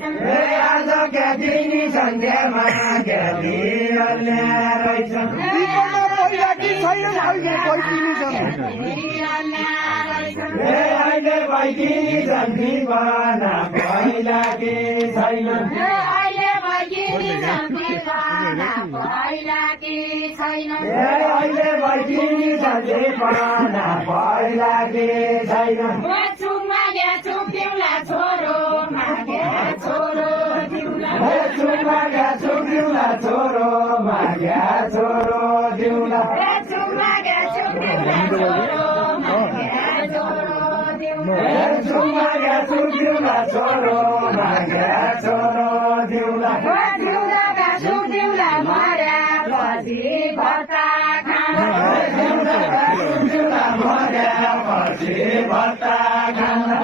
आज क्यादिनी सन्ध्यामा क्यादिरले रहेछन् अहिले भइदिनी छन् दिवाना पहिला के छैन अहिले भइदिनी छन् दिवाना पहिला के छैन चुक्यौला छोरो माग्या छोरो दिउला चुक्यौला छोरो माग्या छोरो दिउला चुक्यौला छोरो माग्या छोरो दिउला चुक्यौला मर्या पछि भत्ता खाना मर्या पछि भत्ता खाना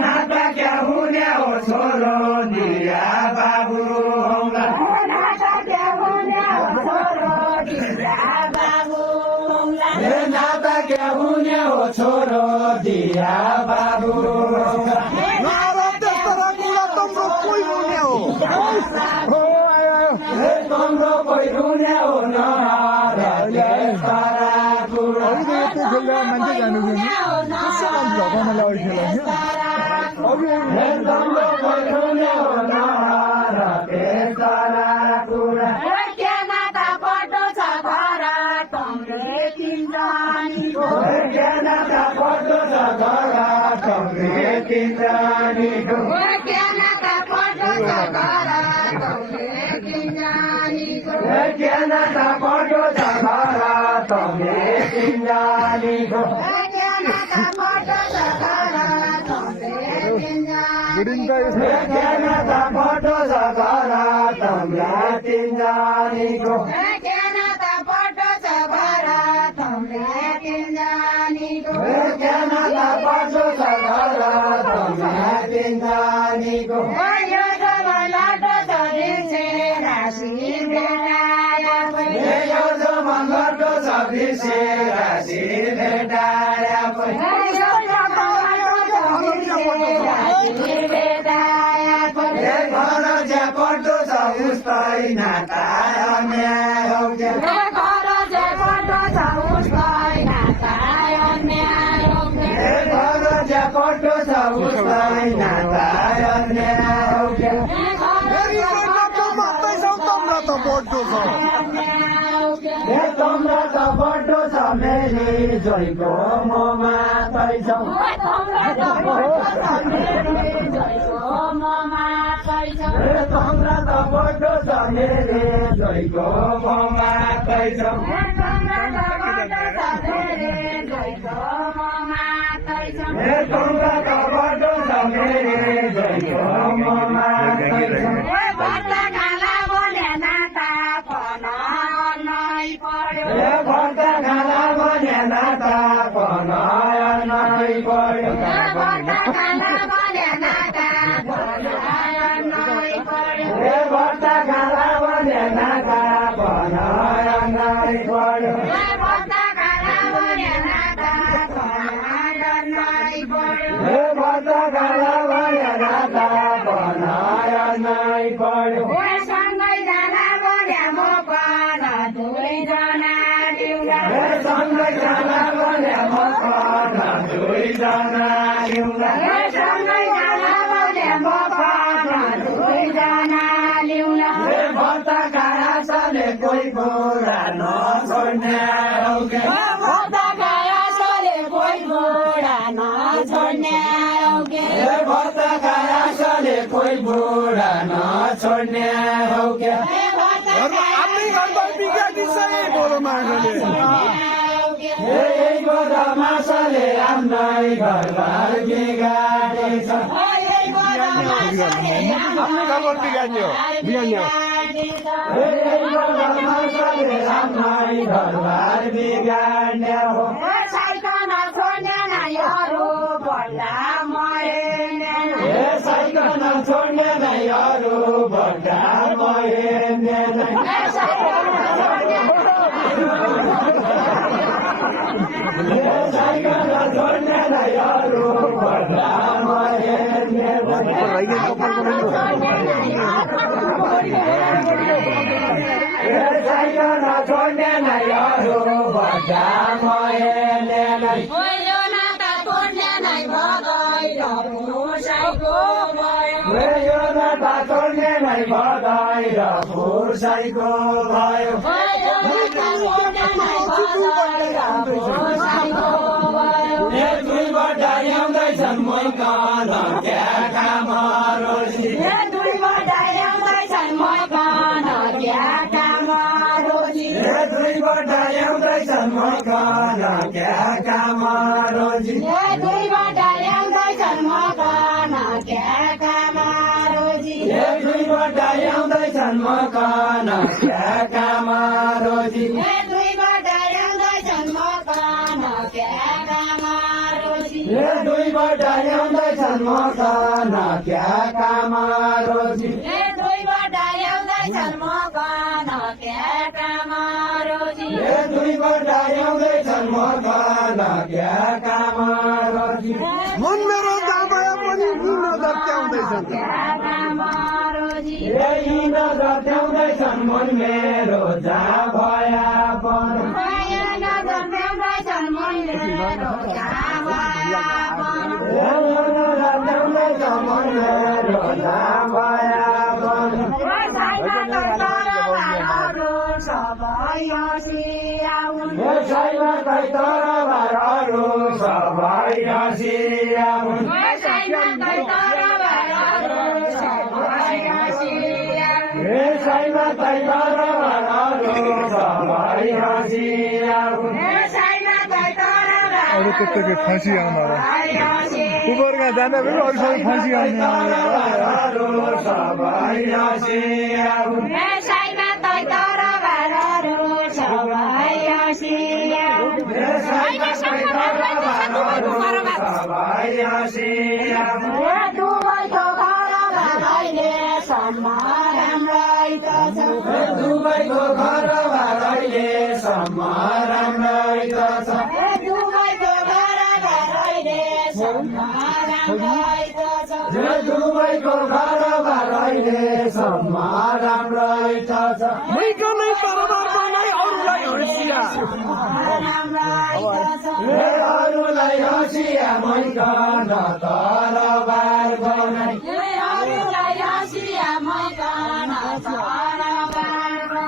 नाता क्या हुने हो छोरो दिया बाबु होगा नाता क्या हुने हो छोरो दिया बाबु होगा तम्रो कोही हुने हो न जोइको मोमा तैछौ जोइको मोमा तैछौ कोई बुरा न छोड्ने कोई बुरा न छोड्ने हो क्या मासले आफ्नै घरबार बिगारेछ आफ्नै घरबार बिगाड्ने हो साइकल छोड्ने नै अरू बड्डा मरेने साइकल छोड्ने नै अरू भन्दा मरेन्ने छैन छोड्ने नै अरू भन्दा मरेन्ने नै यो नाता छोड्ने नै बधाई र फुर्सैको भयो दुईबाट ल्याउँदैछन् मैकान क्याकामा रोजी दुईबाट ल्याउँदैछन् मैकान क्याकामा रोजी दुईबाट ल्याउँदैछन् मैकान क्याकामा रोजी दुईबाट ल्याउँदैछन् मकान क्याकामा रोजी दुईबाट ल्याउँदैछन् मकान क्याकामा रोजी दुईबाट ल्याउँदैछन् मकान क्याकामा रोजी दुईबाट ल्याउँदैछन् मकान क्याकामा रोजी दुईबाट ल्याउँदैछन् मकान क्याकामा रोजी दुईबाट ल्याउँदैछन् मकान क्याकामा रोजी मन मेरो जामाया पनि नजर त्याउँदैछन् नजर त्याउँदैछन् मन मेरो जा भया पनि नजर त्याउँदैछन् मन मेरो जा भया पनि सबै हँसियाउन् छैन खै तरबारहरू सबै हँसियाउन् छैन खै तरबारहरू सबै हँसियाउन् छैन खै तरबारहरू सबै हँसियाउन् छैन खै अरू त्यत्तिकै फाँसी आउनु उपरका जाँदा पनि अरूसँग फाँसी आउने सबै हँसियाउन् दुबईको घर भाइले सम्म राम्रै त छ दुबईको घर भाइले सम्म राम्रै त छ दुबईको घर भाइले सम्म राम्रै त छ दुबईको घर भाइले सम्म राम्रै त छ मैकनै तरबार बनाई अरूलाई हँसिया अरूलाई हँसिया मैकन तरबार बनाई अरूलाई हँसिया मैकन तरबार बनाई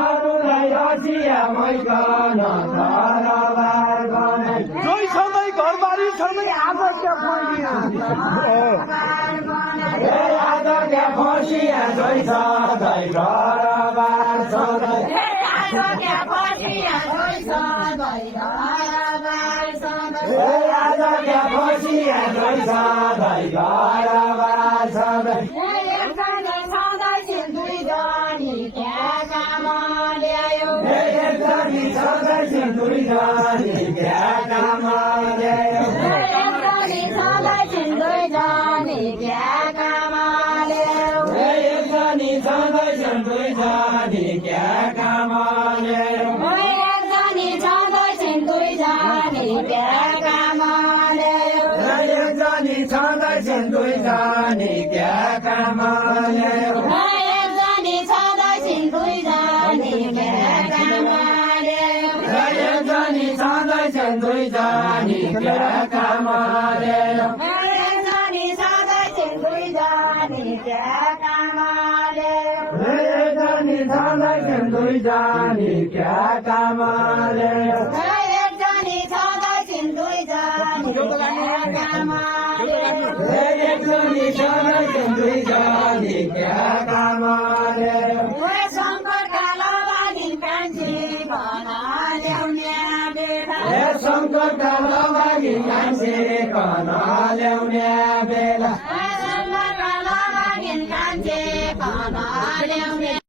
अरूलाई हँसिया मैकन तरबार बनाई जोइ सधैँ घरबारी सधैँ आदर्श फैलिया आदर्श फसिया जोइ सधैँ घरबार सधैँ फसिया जोइ सधैँ घरबार सधैँ दुईजनी त्यहाँ काम ल्यायो एकजनी सधैँ दुईजनी त्यहाँ काम ल्यायो एकजनी सधैँ दुईजनी त्यहाँ काम ल्यायो एकजनी सधैँ दुईजनी त्यहाँ काम ल्यायो एकजनी सधैँ दुईजनी त्यहाँ काम ल्यायो एकजनी सधैँ दुईजनी त्यहाँ काम ल्यायो एकजनी सधैँ दुईजनी त्यहाँ काम ल्यायो एकजनी सधैँ दुईजनी त्यहाँ काम ल्यायो एकजनी सधैँ दुईजनी त्यहाँ काम ल्यायो एकजनी सधैँ दुईजनी त्यहाँ काम ल्यायो एकजनी सधैँ दुईजनी त्यहाँ काम एकजनी सधैँ दुईजनी त्यहाँ काम ल्यायो शङ्करका लबादिन कान्छी भन ल्याउने बेला शङ्करका लबादिन कान्छी भन ल्याउने बेला शङ्करका लबादिन कान्छी भन ल्याउने